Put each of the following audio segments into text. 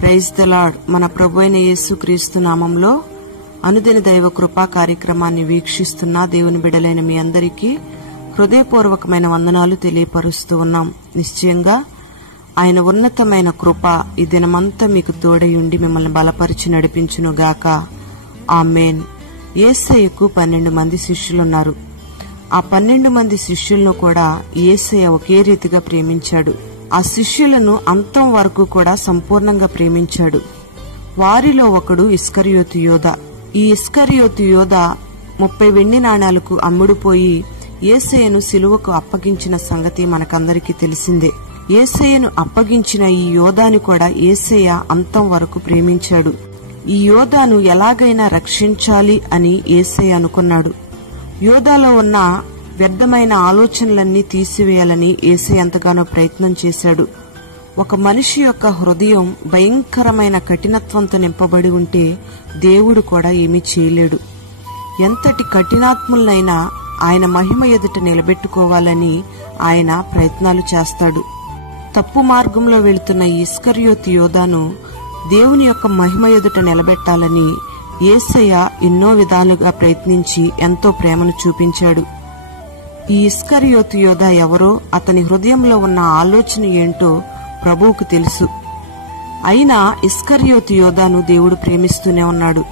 Praise the lord. మన ప్రభువైన యేసుక్రీస్తు నామంలో అనుదిన దైవ కృపా కార్యక్రమాన్ని వీక్షిస్తున్న దేవుని బిడ్డలైన మీ అందరికీ హృదయపూర్వకమైన వందనాలు తెలియపరుస్తూ ఉన్నాం. నిశ్చయంగా ఆయన ఉన్నతమైన కృప ఈ దినమంతా మీకు తోడయుండి మిమ్మల్ని బలపరిచి నడిపించునుగాక. ఆమేన్. యేసయ్యకు 12 మంది శిష్యులున్నారు. ఆ 12 మంది శిష్యులను కూడా యేసయ్య ఒకే రీతిగా ప్రేమించాడు. ఆ శిష్యులను అంతం వరకు కూడా సంపూర్ణంగా ప్రేమించాడు. వారిలో ఒకడు ఇస్కరియోతు యోధ. ఈ ఇస్కరియోతు యోధ 30 వెండి నాణాలకు అమ్ముడుపోయి యేసయ్యను సిలువకు అప్పగించిన సంగతి మనకందరికీ తెలిసిందే. యేసయ్యను అప్పగించిన ఈ యోధాను కూడా యేసయ్య అంతం వరకు ప్రేమించాడు. ఈ యోధాను ఎలాగైనా రక్షించాలి అని యేసయ్య అనుకున్నాడు. యోధాలో ఉన్న వ్యర్థమైన ఆలోచనలన్నీ తీసివేయాలని యేసయ్య ఎంతగానో ప్రయత్నం చేశాడు. ఒక మనిషి యొక్క హృదయం భయంకరమైన కఠినత్వంతో నింపబడి ఉంటే దేవుడు కూడా ఏమీ చేయలేడు. ఎంతటి కఠినాత్ములనైనా ఆయన మహిమ ఎదుట నిలబెట్టుకోవాలని ఆయన ప్రయత్నాలు చేస్తాడు. తప్పు మార్గంలో వెళుతున్న ఇస్కరియోతు యోధాను దేవుని యొక్క మహిమ ఎదుట నిలబెట్టాలని యేసయ్య ఎన్నో విధాలుగా ప్రయత్నించి ఎంతో ప్రేమను చూపించాడు. ఈ ఇస్కరియోతు యోధ ఎవరో, అతని హృదయంలో ఉన్న ఆలోచన ఏంటో ప్రభువుకు తెలుసు. అయినా ఇస్కరియోతు యోధాను దేవుడు ప్రేమిస్తూనే ఉన్నాడు.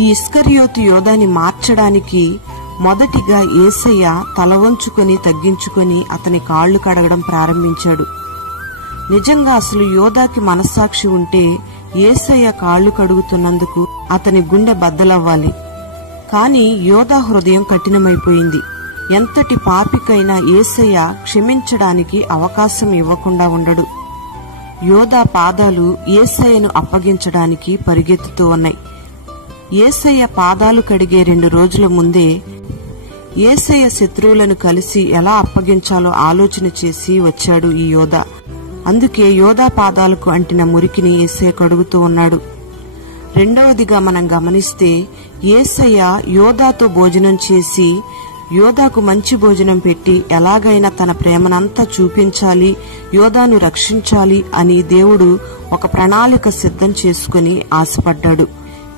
ఈ ఇస్కరియోతు యోధాని మార్చడానికి మొదటిగా యేసయ్య తల వంచుకొని తగ్గించుకొని అతని కాళ్లు కడగడం ప్రారంభించాడు. నిజంగా అసలు యోధాకి మనస్సాక్షి ఉంటే యేసయ్య కాళ్లు కడుగుతున్నందుకు అతని గుండె బద్దలవ్వాలి. కాని యోధా హృదయం కఠినమైపోయింది. ఎంతటి పాపికైనా యేసయ్య క్షమించడానికి అవకాశం ఇవ్వకుండా ఉండడు. యోధా పాదాలు యేసయ్యను అప్పగించడానికి పరిగెత్తుతూ ఉన్నాయి. యేసయ్య పాదాలు కడిగే 2 రోజుల ముందే యేసయ్య శత్రువులను కలిసి ఎలా అప్పగించాలో ఆలోచన చేసి వచ్చాడు ఈ యోధా. అందుకే యోధా పాదాలకు అంటిన మురికిని యేసయ్య కడుగుతూ ఉన్నాడు. రెండవదిగా మనం గమనిస్తే యేసయ్య యోధాతో భోజనం చేసి యోధాకు మంచి భోజనం పెట్టి ఎలాగైనా తన ప్రేమనంతా చూపించాలి, యోధాను రక్షించాలి అని దేవుడు ఒక ప్రణాళిక సిద్ధం చేసుకుని ఆశపడ్డాడు.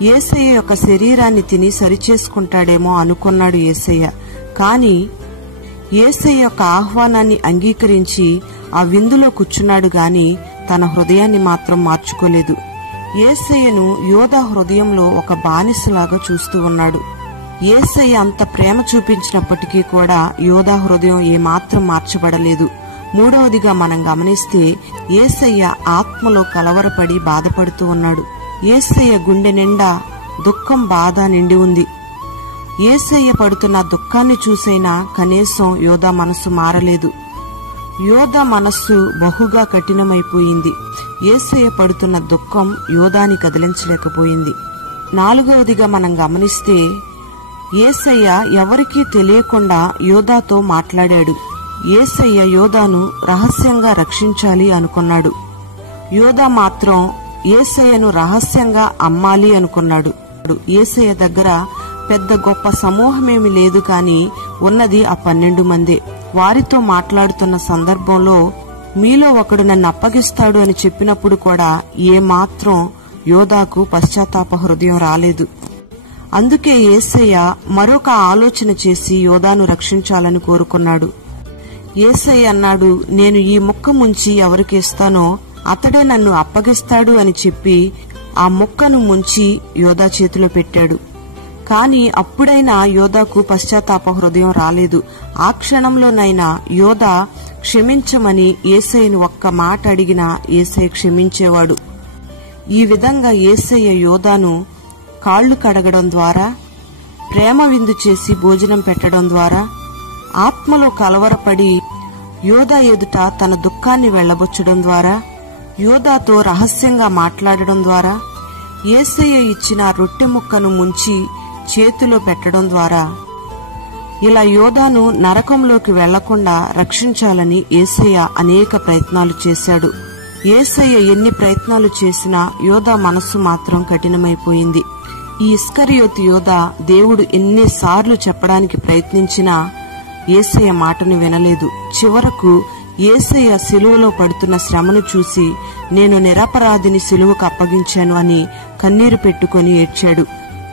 యేసయ్య యొక్క శరీరాన్ని తిని సరిచేసుకుంటాడేమో అనుకున్నాడు యేసయ్య. కాని యేసయ్య యొక్క ఆహ్వానాన్ని అంగీకరించి ఆ విందులో కూర్చున్నాడు గాని తన హృదయాన్ని మాత్రం మార్చుకోలేదు. యేసయ్యను యోధా హృదయంలో ఒక బానిసలాగా చూస్తూ ఉన్నాడు. యేసయ్య అంత ప్రేమ చూపించినప్పటికీ కూడా యోధా హృదయం ఏమాత్రం మార్చబడలేదు. మూడవదిగా మనం గమనిస్తే యేసయ్య ఆత్మలో కలవరపడి బాధపడుతూ ఉన్నాడు. యేసయ్య గుండె నిండా దుఃఖం, బాధ నిండి ఉంది. యేసయ్య పడుతున్న దుఃఖాన్ని చూసైనా కనీసం యోధా మనస్సు మారలేదు. యోధా మనస్సు బహుగా కఠినమైపోయింది. యేసయ్య పడుతున్న దుఃఖం యోధాని కదిలించలేకపోయింది. నాలుగవదిగా మనం గమనిస్తే యేసయ్య ఎవరికీ తెలియకుండా యోధాతో మాట్లాడాడు. యేసయ్య యోధాను రహస్యంగా రక్షించాలి అనుకున్నాడు. యోధా మాత్రం యేసయ్యను రహస్యంగా అమ్మాలి అనుకున్నాడు. యేసయ్య దగ్గర పెద్ద గొప్ప సమూహమేమి లేదు కాని ఉన్నది ఆ 12 మందే. వారితో మాట్లాడుతున్న సందర్భంలో మీలో ఒకడు నన్ను అప్పగిస్తాడు అని చెప్పినప్పుడు కూడా ఏమాత్రం యోధాకు పశ్చాత్తాప హృదయం రాలేదు. అందుకే యేసయ్య మరొక ఆలోచన చేసి యోధాను రక్షించాలని కోరుకున్నాడు. యేసయ్య అన్నాడు, నేను ఈ ముక్క ముంచి ఎవరికి ఇస్తానో అతడే నన్ను అప్పగిస్తాడు అని చెప్పి ఆ ముక్కను ముంచి యోధా చేతిలో పెట్టాడు. కాని అప్పుడైనా యోధాకు పశ్చాత్తాప హృదయం రాలేదు. ఆ క్షణంలోనైనా యోధా క్షమించమని యేసయ్యను ఒక్క మాట అడిగినా యేసయ్య క్షమించేవాడు. ఈ విధంగా యేసయ్య యోధాను కాళ్లు కడగడం ద్వారా, ప్రేమ విందు చేసి భోజనం పెట్టడం ద్వారా, ఆత్మలో కలవరపడి యోధా ఎదుట తన దుఃఖాన్ని వెళ్లబుచ్చడం ద్వారా, యోధాతో రహస్యంగా మాట్లాడడం ద్వారా, యేసయ్య ఇచ్చిన రొట్టె ముక్కను ముంచి చేతిలో పెట్టడం ద్వారా ఇలా యోధాను నరకంలోకి వెళ్లకుండా రక్షించాలని యేసయ్య అనేక ప్రయత్నాలు చేశాడు. యేసయ్య ఎన్ని ప్రయత్నాలు చేసినా యోధా మనస్సు మాత్రం కఠినమైపోయింది. ఈ ఇస్కరియోతు యోధా దేవుడు ఎన్నిసార్లు చెప్పడానికి ప్రయత్నించినా యేసయ్య మాటను వినలేదు. చివరకు యేసయ్య సిలువలో పడుతున్న శ్రమను చూసి నేను నిరపరాధిని సిలువకు అప్పగించాను అని కన్నీరు పెట్టుకుని ఏడ్చాడు.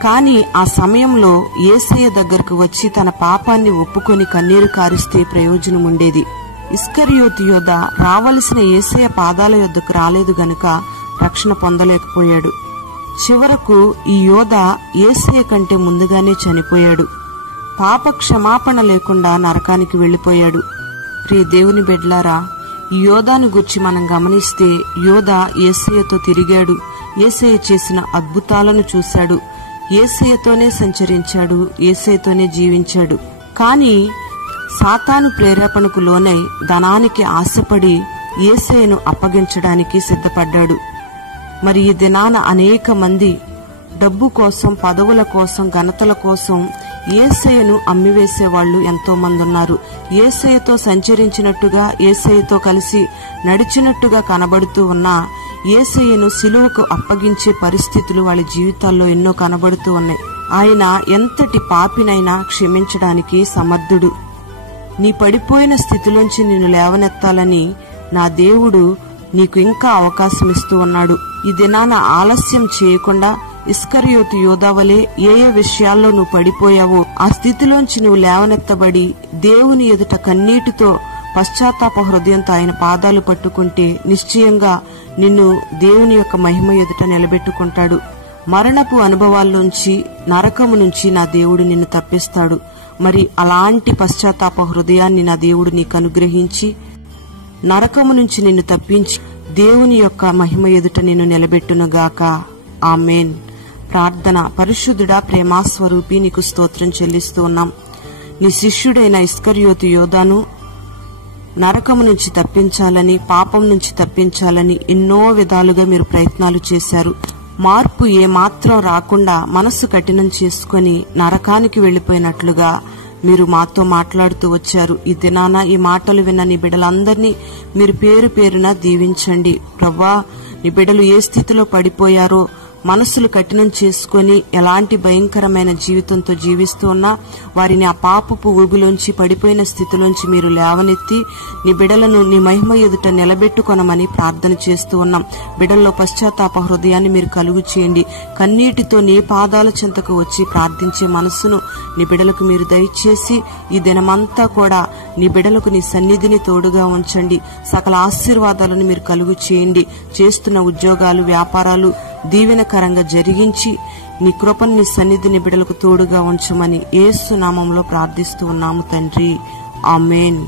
కాని ఆ సమయంలో యేసయ్య దగ్గరకు వచ్చి తన పాపాన్ని ఒప్పుకొని కన్నీరు కారిస్తే ప్రయోజనముండేది. ఇస్కరియోతు యోధ రావలసిన యేసయ్య పాదాల యొద్దకు రాలేదు గనుక రక్షణ పొందలేకపోయాడు. చివరకు ఈ యోధ యేసయ్య కంటే ముందుగానే చనిపోయాడు. పాప క్షమాపణ లేకుండా నరకానికి వెళ్లిపోయాడు. ప్రియ దేవుని బిడ్డలారా, ఈ యోధాను గురించి మనం గమనిస్తే యోధ యేసయ్యతో తిరిగాడు, యేసయ్య చేసిన అద్భుతాలను చూశాడు, యేసయ్యతోనే సంచరించాడు, యేసయ్యతోనే జీవించాడు. కాని సాతాను ప్రేరేపణకు లోనై ధనానికి ఆశపడి యేసయ్యను అప్పగించడానికి సిద్ధపడ్డాడు. మరి ఈ దినాన అనేక మంది డబ్బు కోసం, పదవుల కోసం, ఘనతల కోసం యేసయ్యను అమ్మివేసేవాళ్లు ఎంతో మంది ఉన్నారు. యేసయ్యతో సంచరించినట్టుగా, యేసయ్యతో కలిసి నడిచినట్టుగా కనబడుతూ ఉన్నా యేసయ్యను సిలువకు అప్పగించే పరిస్థితులు వాళ్ళ జీవితాల్లో ఎన్నో కనబడుతూ ఉన్నాయి. ఆయన ఎంతటి పాపినైనా క్షమించడానికి సమర్థుడు. నీ పడిపోయిన స్థితిలోంచి నిన్ను లేవనెత్తాలని నా దేవుడు నీకు ఇంకా అవకాశం ఇస్తూ ఉన్నాడు. ఈ దినాన ఆలస్యం చేయకుండా ఇస్కరియోతు యోధావలే ఏ విషయాల్లో నువ్వు పడిపోయావో ఆ స్థితిలోంచి నువ్వు లేవనెత్తబడి దేవుని ఎదుట కన్నీటితో పశ్చాత్తాప హృదయంతో ఆయన పాదాలు పట్టుకుంటే నిశ్చయంగా నిన్ను దేవుని యొక్క మహిమ ఎదుట నిలబెట్టుకుంటాడు. మరణపు అనుభవాల్లోంచి, నరకము నుంచి నా దేవుడు నిన్ను తప్పిస్తాడు. మరి అలాంటి పశ్చాత్తాప హృదయాన్ని నా దేవుడు నీకు అనుగ్రహించి నరకము నుంచి నిన్ను తప్పించి దేవుని యొక్క మహిమ ఎదుట నిన్ను నిలబెట్టునుగాక. ఆమేన్. ప్రార్థన. పరిశుద్ధుడా, ప్రేమాస్వరూపి, నీకు స్తోత్రం చెల్లిస్తూ ఉన్నాం. నీ శిష్యుడైన ఇస్కరియోతు యోధాను నరకము నుంచి తప్పించాలని, పాపం నుంచి తప్పించాలని ఎన్నో విధాలుగా మీరు ప్రయత్నాలు చేశారు. మార్పు ఏమాత్రం రాకుండా మనస్సు కఠినం చేసుకుని నరకానికి వెళ్లిపోయినట్లుగా మీరు మాతో మాట్లాడుతూ వచ్చారు. ఈ దినాన ఈ మాటలు విన్న నీ బిడ్డలందరినీ మీరు పేరు పేరున దీవించండి. ప్రభువా, నీ బిడ్డలు ఏ స్థితిలో పడిపోయారో మనస్సులు కఠినం చేసుకుని ఎలాంటి భయంకరమైన జీవితంతో జీవిస్తూ ఉన్నా వారిని ఆ పాపపు ఊబిలోంచి, పడిపోయిన స్థితిలోంచి మీరు లేవనెత్తి నీ బిడ్డలను నీ మహిమ ఎదుట నిలబెట్టుకొనమని ప్రార్థన చేస్తూ ఉన్నాం. బిడ్డల్లో పశ్చాత్తాప హృదయాన్ని మీరు కలుగు చేయండి. కన్నీటితో నీ పాదాల చెంతకు వచ్చి ప్రార్థించే మనస్సును నీ బిడ్డలకు మీరు దయచేసి ఈ దినమంతా కూడా నీ బిడ్డలకు నీ సన్నిధిని తోడుగా ఉంచండి. సకల ఆశీర్వాదాలను మీరు కలుగు చేయండి. చేస్తున్న ఉద్యోగాలు, వ్యాపారాలు దీవెనకరంగా జరిగించి నీ కృపను, నీ సన్నిధిని బిడ్డలకు తోడుగా ఉంచమని యేసు నామములో ప్రార్థిస్తూ ఉన్నాము తండ్రి. ఆమేన్.